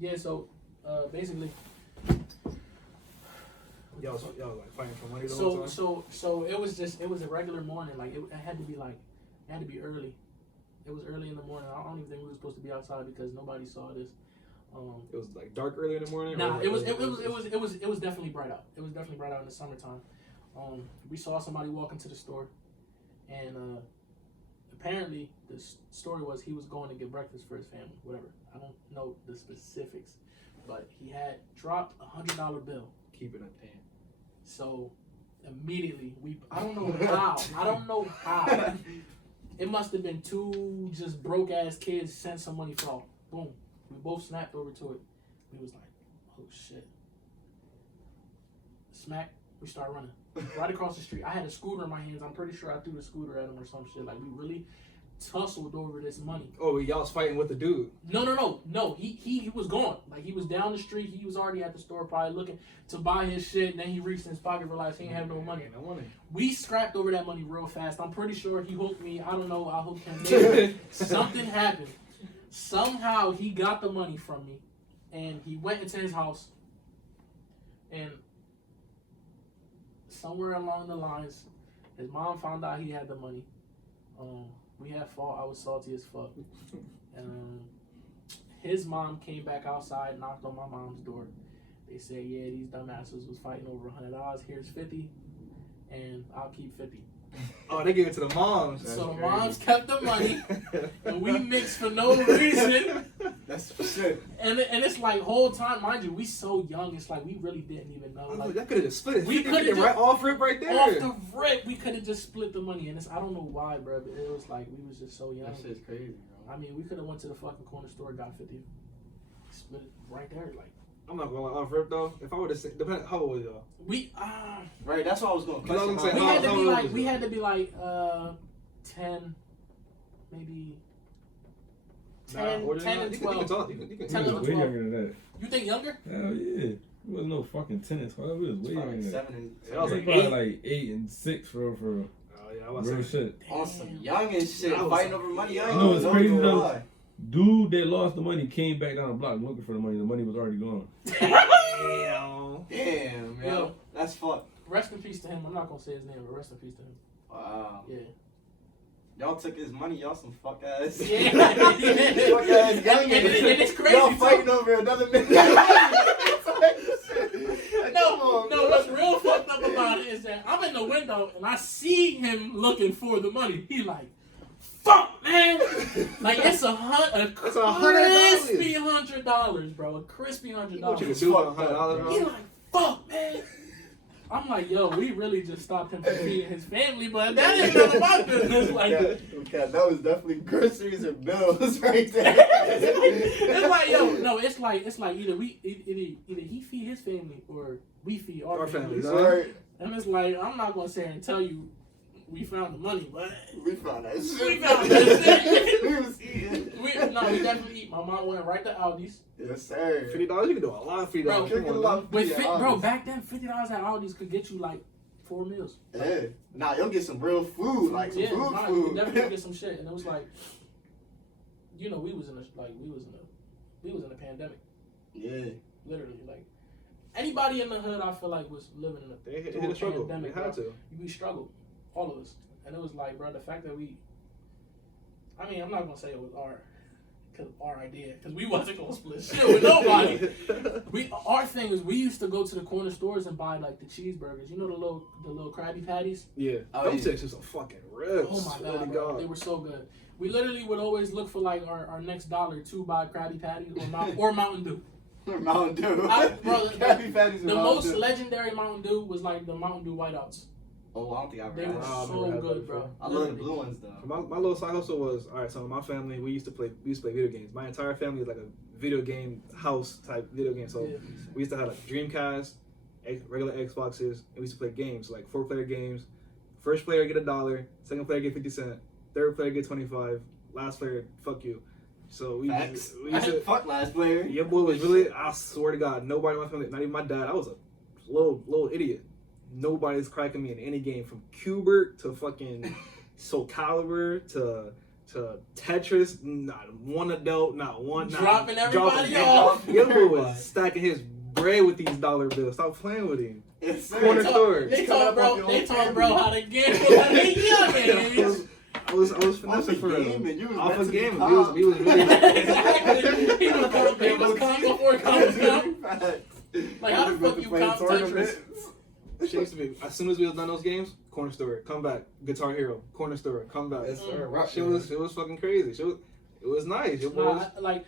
Yeah. So, basically. Y'all like fighting for money the whole time? So it was a regular morning. Like it had to be early. It was early in the morning. I don't even think we were supposed to be outside because nobody saw this. It was like dark early in the morning. Nah, it was definitely bright out. It was definitely bright out in the summertime. We saw somebody walk into the store, and apparently the story was he was going to get breakfast for his family. Whatever. I don't know the specifics, but he had dropped $100 bill. Keep it up, damn. So immediately I don't know how. It must have been two just broke ass kids sent some money for. Boom. We both snapped over to it. We was like, oh shit. Smack. We start running. Right across the street. I had a scooter in my hands. I'm pretty sure I threw the scooter at him or some shit. Like we really tussled over this money. Oh, y'all was fighting with the dude? No. He was gone. Like he was down the street. He was already at the store probably looking to buy his shit. And then he reached in his pocket, realized he didn't have no money. We scrapped over that money real fast. I'm pretty sure he hooked me. I don't know. I hooked him. Something happened. Somehow he got the money from me. And he went into his house. And somewhere along the lines, his mom found out he had the money. We had fought. I was salty as fuck. His mom came back outside, knocked on my mom's door. They said, yeah, these dumbasses was fighting over $100. Here's 50, and I'll keep 50. Oh, they gave it to the moms. So the moms kept the money, and we mixed for no reason. That's for sure. And it's like whole time, mind you, we so young. It's like we really didn't even know. Like that could have just split it. We could have right off rip right there. Off the rip, we could have just split the money. And I don't know why, bro. But it was like we was just so young. That shit's crazy, bro. I mean, we could have went to the fucking corner store, got 50, split it right there. Like I'm not going off rip though. If I would have said, depending how old was y'all? Right. That's what I was going to question. We had to be like 10, maybe 10 and 12. You can 10 We and was way 12. younger than that. You think younger? Hell yeah. It wasn't no fucking 10 and 12. We was way younger than that. 7 and I was Yeah, like probably 8. like 8 and 6 for real. Oh yeah, I was Real saying. shit. on some young and shit, fighting over money. I You know ain't what's crazy know though? why. Dude that lost the money came back down the block looking for the money. The money was already gone. Damn, yo. That's fucked. Rest in peace to him. I'm not gonna say his name, but rest in peace to him. Wow. Yeah. Y'all took his money. Y'all some fuck ass. Yeah. Fuck ass young. And it's crazy. Y'all fighting over another minute. No, what's real fucked up about it is that I'm in the window and I see him looking for the money. He like, fuck, man. Like it's a crispy $100, bro. A crispy $100. He like, fuck, man. I'm like, yo, we really just stopped him from feeding his family, but that ain't none of my business. Like, okay, that was definitely groceries and bills right there. it's like, yo, no, it's like either he feed his family or we feed our family. Right. And it's like, I'm not gonna sit here and tell you we found the money, but We found that shit. we found that shit. We was eating. We definitely eat. My mom went right to Aldi's. Yes, sir. $50, you can do a lot of $50. Bro, back then $50 at Aldi's could get you like 4 meals. Yeah. Nah, you'll get some real food, like some food. You definitely get some shit, and it was like, you know, we was in a pandemic. Yeah. Literally, like anybody in the hood, I feel like was living in a struggle. pandemic. They had to. We struggled, all of us, and it was like, bro, the fact that I mean, I'm not gonna say it was our idea, because we wasn't gonna split shit with nobody. Our thing was we used to go to the corner stores and buy like the cheeseburgers. You know the little Krabby Patties? Yeah. Those things are some fucking ribs. Oh my god, bro. They were so good. We literally would always look for like our next $1 to buy Krabby Patties or Mountain Dew. Or Mountain Dew. Bro, Krabby Patties. The most legendary Mountain Dew was like the Mountain Dew Whiteouts. Oh, I don't think I've They ever were had so good, bro. I love the blue ones though. My little side hustle was alright. So my family, we used to play video games. My entire family is like a video game house type video game. So we used to have like Dreamcast, regular Xboxes, and we used to play games like 4-player games. First player get $1, second player get 50 cents, third player get 25, last player fuck you. So we used to fuck last player. Your boy was really. I swear to God, nobody in my family, not even my dad. I was a little idiot. Nobody's cracking me in any game, from Cubert to fucking Soul Calibur to Tetris, not one adult, not one. Dropping everybody off. Your boy was stacking his bread with these dollar bills. Stop playing with him. Corner store. They taught bro how to gamble at a young age. I was finessing for real. Off of gaming. We was really. Exactly. He was calm before come. Like, how the fuck you count Tetris? Shit used to be, as soon as we was done those games, corner store, come back. Guitar Hero, corner store, come back. Yes, sir. It was fucking crazy. It was nice. It was, like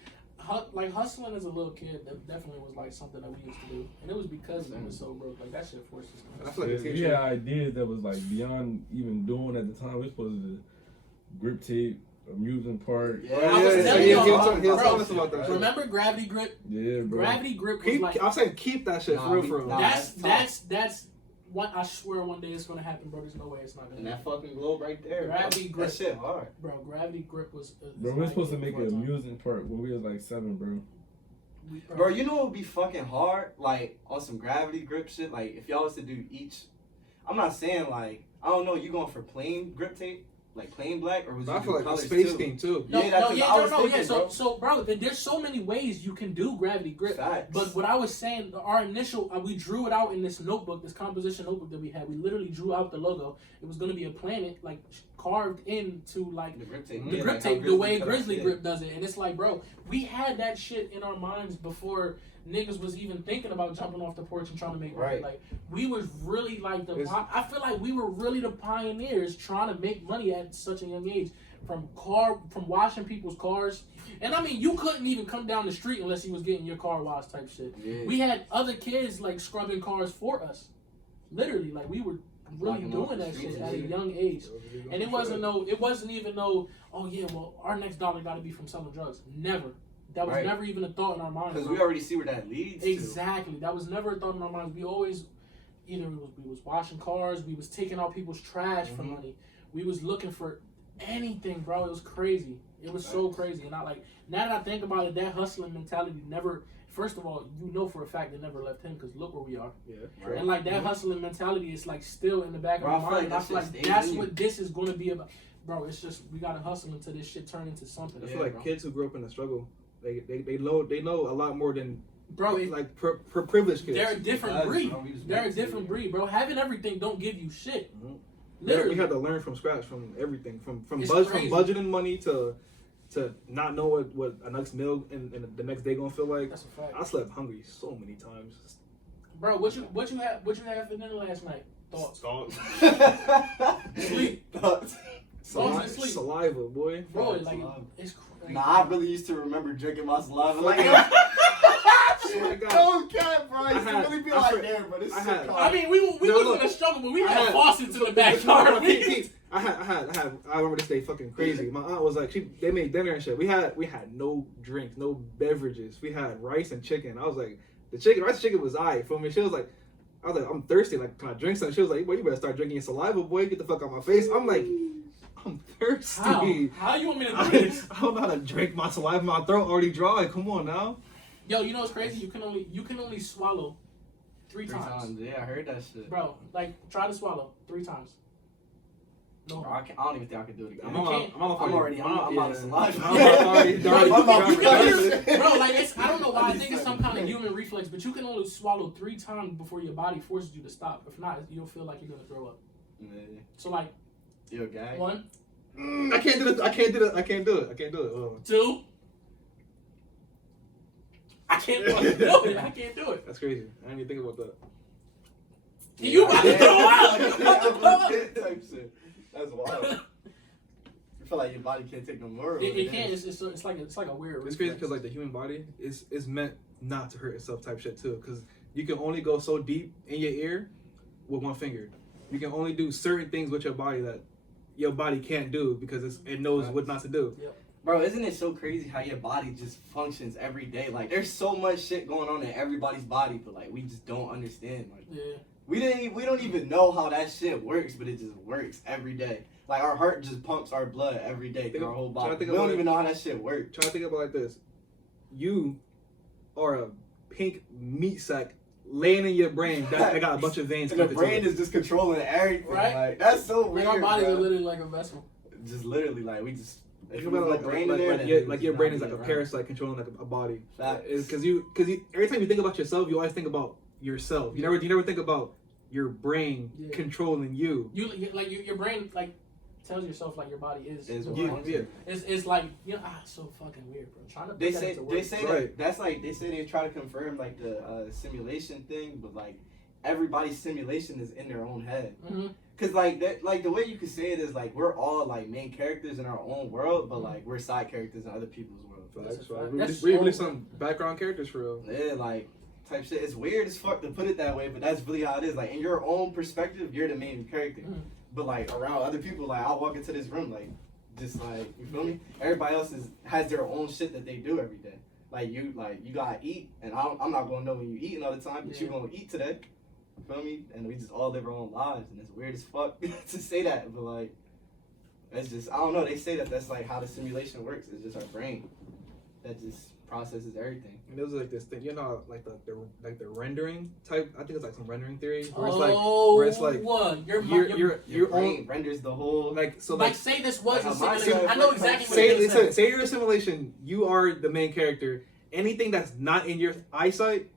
hustling as a little kid, that definitely was like something that we used to do, and it was because we was so broke. Like that shit forced us to I feel like we had ideas that was like beyond even doing at the time. We were supposed to grip tape, amusement park. Yeah, I was telling he y'all, was telling us about that shit. Remember Gravity Grip? Yeah, bro. Gravity Grip was like. I'm saying keep that shit for real. That's what I swear one day it's gonna happen, bro. There's no way it's not gonna. And that fucking globe right there. Gravity Grip. That shit hard. Bro, Gravity Grip was. Bro, we were supposed to make an amusement park when we was like 7, bro. Bro, you know what would be fucking hard? Like, on some Gravity Grip shit? Like, if y'all was to do each... I'm not saying, like... I don't know, you going for plain grip tape? Like, plain black? Or was you I feel like a colors space too? theme, too. So, bro, there's so many ways you can do Gravity Grip. Facts. But what I was saying, our initial... we drew it out in this notebook, this composition notebook that we had. We literally drew out the logo. It was going to be a planet, like, carved into, like... The grip tape. The grip tape, the way Grizzly Grip does it. And it's like, bro, we had that shit in our minds before niggas was even thinking about jumping off the porch and trying to make money. Right. Like, we was really like I feel like we were really the pioneers trying to make money at such a young age. From washing people's cars. And I mean, you couldn't even come down the street unless you was getting your car washed type shit. Yeah. We had other kids like scrubbing cars for us. Literally, like we were really doing that shit at a young age. And it wasn't even oh yeah, well, our next dollar got to be from selling drugs. Never. That was never even a thought in our minds. Because we already see where that leads Exactly. That was never a thought in our minds. We always, we was washing cars, we was taking out people's trash for money. We was looking for anything, bro. It was crazy. It was so crazy. And now that I think about it, that hustling mentality never, first of all, you know for a fact it never left him because look where we are. Yeah. Right. And like that hustling mentality is like still in the back of my mind. And I feel like that's what this is going to be about. Bro, it's just, we got to hustle until this shit turn into something. I feel like kids who grew up in the struggle, they know a lot more than privileged kids. They're a different breed. They're a different breed, bro. Having everything don't give you shit. Literally, we had to learn from scratch from everything, from budgeting money to not know what a next meal and the next day gonna feel like. That's a fact. I slept hungry so many times. Bro, what you had for dinner last night? Thoughts. Sleep. Thoughts. Saliva, boy. Bro, like it's crazy. Nah, I really used to remember drinking my saliva. Like, don't cat, bro. I used to really be like, damn, but it's sick. I mean, we was in a struggle, but we had faucets in the backyard. I remember this day fucking crazy. My aunt was like, they made dinner and shit. We had no drinks, no beverages. We had rice and chicken. I was like, rice and chicken was aight for me. She was like, I'm thirsty. Like, can I drink something? She was like, boy, you better start drinking your saliva, boy. Get the fuck out my face. I'm like, I'm thirsty. How you want me to do this? I don't know how to drink my saliva. My throat already dry. Come on now. Yo, you know what's crazy? You can only swallow three times. Yeah, I heard that shit. Bro, like try to swallow 3 times. No, bro, I don't even think I can do it again. I'm already out of saliva. Bro, like I don't know why. I think it's some kind of human reflex, but you can only swallow 3 times before your body forces you to stop. If not, you'll feel like you're gonna throw up. Yeah. So like, you okay? 1. I can't do it. 2. I can't do it. That's crazy. I didn't even think about that. You about to throw up? That's wild. I feel like your body can't take no more. It can't. It's like a weird. It's crazy because like the human body is meant not to hurt itself type shit too. Because you can only go so deep in your ear with 1 finger. You can only do certain things with your body that your body can't do because it knows what not to do. Yep. Bro, isn't it so crazy how your body just functions every day? Like, there's so much shit going on in everybody's body, but like we just don't understand. Like, we don't even know how that shit works, but it just works every day. Like, our heart just pumps our blood every day through our whole body. We don't even know how that shit works. Try to think about it like this: you are a pink meat sack laying in your brain that got a bunch of veins. And the brain is just controlling everything. Right? Like, that's so weird. Like our bodies are literally like a vessel. Just literally, like, we just If Think about it like your brain is like a around. parasite controlling like a body. Facts. Because every time you think about yourself, you always think about yourself. You never think about your brain controlling you. Your brain like tells yourself like your body is yeah. It's like it's so fucking weird, bro. Trying to They say Right. that's like they say they try to confirm like the simulation thing, but like everybody's simulation is in their own head. Mm-hmm. Cause like the way you could say it is like we're all like main characters in our own world, but like we're side characters in other people's world. Facts, That's right. so We really some background characters for real. Yeah, like type shit. It's weird as fuck to put it that way, but that's really how it is. Like in your own perspective, you're the main character. Mm. But like around other people, like I'll walk into this room, like just like you feel me. Everybody else has their own shit that they do every day. Like you gotta eat, and I'm not gonna know when you eating all the time, but you gonna eat today. You feel me? And we just all live our own lives, and it's weird as fuck to say that, but like it's just I don't know. They say that's like how the simulation works. It's just our brain that just processes everything. And it was like this thing, like the rendering type. I think it's like some rendering theory Where it's like what? Your brain renders the whole like say this was like a how my simulation. I know exactly what you're saying. say you're a simulation. You are the main character. Anything that's not in your eyesight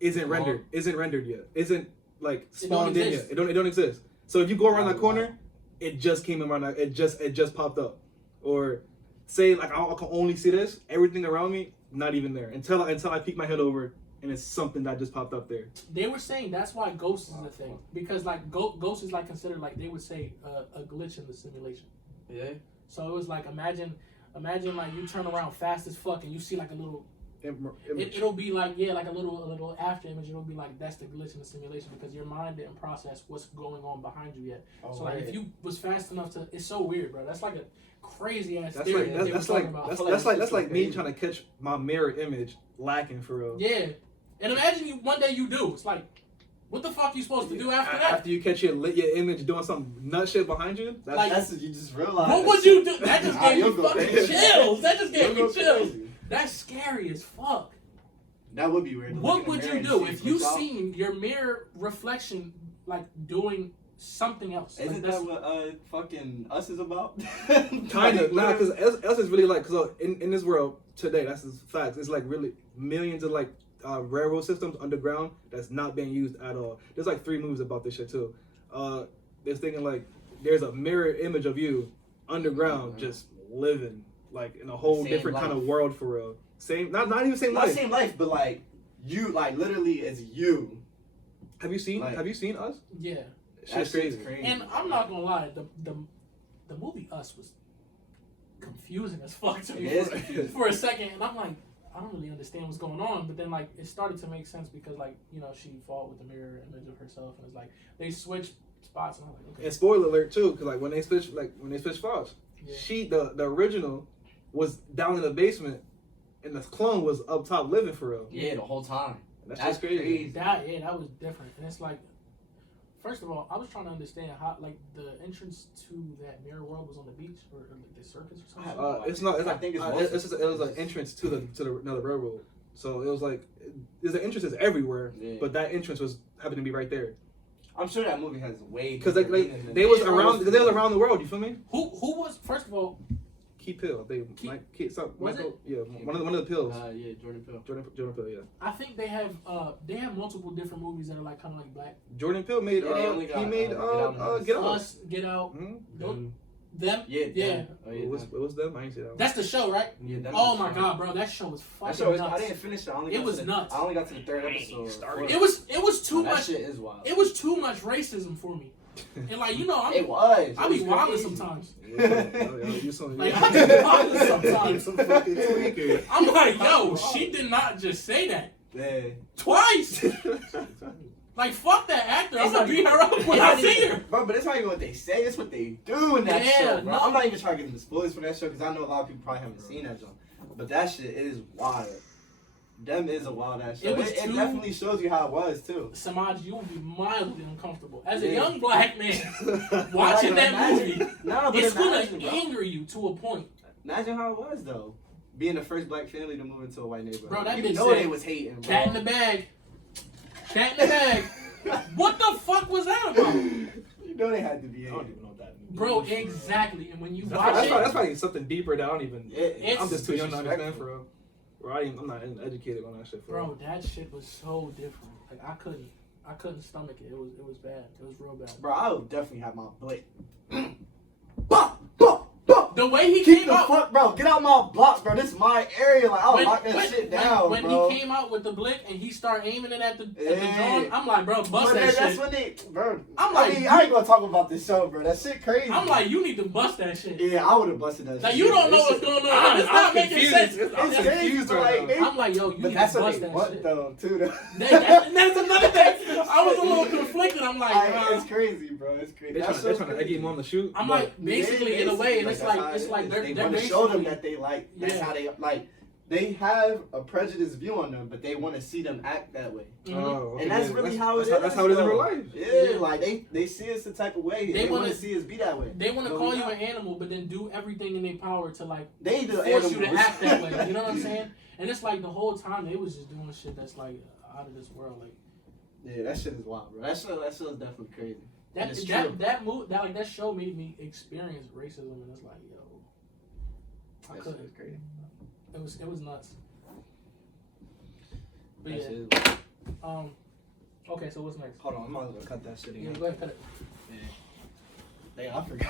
isn't rendered yet. Isn't like spawned in yet. It don't exist. So if you go around that corner, it just came around. It just popped up. Or say like I can only see this. Everything around me not even there until I peek my head over and it's something that just popped up there. They were saying that's why ghosts is a thing because like ghost is like considered like they would say a glitch in the simulation. Yeah. So it was like imagine like you turn around fast as fuck and you see like a little. It'll be like like a little after image. It'll be like that's the glitch in the simulation because your mind didn't process what's going on behind you yet. So like if you was fast enough to, it's so weird, bro. That's like a crazy ass theory. That's like me trying to catch my mirror image lacking for real. Yeah, and imagine one day you do. It's like, what the fuck you supposed to do after that? After you catch your image doing some nut shit behind you, that's what you just realize. What would you do? That just gave me fucking chills. That just gave me chills. That's scary as fuck. That would be weird. What would you do if you seen your mirror reflection like doing something else? Isn't that what fucking Us is about? Kind of, nah, because Us is really like, cause in this world today, that's the facts. It's like really millions of like railroad systems underground that's not being used at all. There's like 3 movies about this shit too. They're thinking like there's a mirror image of you underground just living like in a whole different kind of world for real. Same, not even same life. Not same life, but like you, like literally, it's you. Have you seen Us? Yeah. Shit's crazy. And I'm not gonna lie, the movie Us was confusing as fuck to me for a second, and I'm like, I don't really understand what's going on. But then like it started to make sense because like she fought with the mirror image of herself, and it's like they switched spots, and I'm like, okay. And spoiler alert too, because like when they switched spots, the original was down in the basement, and the clone was up top living for real. Yeah, the whole time. That's just crazy. That was different, and it's like, first of all, I was trying to understand how like the entrance to that mirror world was on the beach or like the circus or something. It's not. I think it was an entrance to another railroad. So it was like there's an entrances everywhere, but that entrance happened to be right there. I'm sure that movie has way because they was around the world. You feel me? Who was first of all? Key Pill. Michael. Yeah, one of the pills. Yeah, Jordan Peele. Jordan Peele. Yeah. I think they have multiple different movies that are like kind of like black. Jordan Peele made Get Out. Get Out. Mm-hmm. Them? Yeah. It was them. I ain't see that one. That's the show, right? Yeah. Oh my god, bro, that show was fucking nuts. I didn't finish it. It was nuts. I only got to the 3rd episode. It was too much. That shit is wild. It was too much racism for me. And like I be wilding sometimes. Like I be wilding sometimes. I'm like, yo, she did not just say that. Yeah. Twice. Like fuck that actor. I'm gonna beat her up when I see her. Bro, but it's not even what they say. It's what they do in that show, bro. No. I'm not even trying to get into spoilers for that show because I know a lot of people probably haven't seen that show. But that shit is wild. Them is a wild ass show. It definitely shows you how it was too. Samaj, you will be mildly uncomfortable as a young black man watching that movie. It's gonna anger you to a point. Imagine how it was though, being the first black family to move into a white neighborhood. Bro, that you know they was hating. Bro. Cat in the bag. Cat in the bag. What the fuck was that about? You know they had to be hating. I don't even know that means. Bro, exactly. And when you That's watch probably, it, that's probably something deeper that I don't even. It's I'm just too young to understand disrespectful. for real. Or I'm not educated on that shit for real. bro, that shit was so different. Like I couldn't stomach it. It was bad. It was real bad. Bro, I would definitely have my blick. The way he Keep came the out, fuck, bro. Get out my block, bro. This is my area. Like, I'll lock that shit down, when bro. he came out with the blick and he started aiming it at the Yeah. joint, I'm like, bro, bust But that that's shit. when they, bro. I'm I like, mean, I ain't gonna talk about this show, bro. That shit crazy. I'm like, you need to bust that shit. yeah, I would have busted that Like shit. you don't know This what's shit- going on. It's not I'm making confused. sense. I'm It's confused like, right now. they- I'm like, yo, you But need that's to what bust they that want, shit. though, too. Though. That's another thing. I was a little conflicted. I'm like, It's crazy, bro. It's crazy. They're trying to egg him on the shoot. I'm but like, basically in a way, and it's like they're want to show them basically- that they like. That's Yeah. how they like. They have a prejudiced view on them, but they want to see them act that way. Mhm. Oh, okay. And that's really how it is. That's how it is in real life. Yeah, like they see us the type of way. They They want wanna- to see us be that way. They want to No, call we you not. an animal, but then do everything in their power to like They the force you to animals. act that way. You know what I'm saying? And it's like the whole time they was just doing shit that's like out of this world. Like Yeah, that shit is wild, bro. That show is definitely crazy. that It's that true. that move that like that show made me experience racism, and it's like, yo, I That shit couldn't. is crazy. It was nuts. But That yeah, shit is- okay. So what's next? Hold on, I'm gonna cut that shit Yeah, again. go ahead, cut it. Damn, I forgot.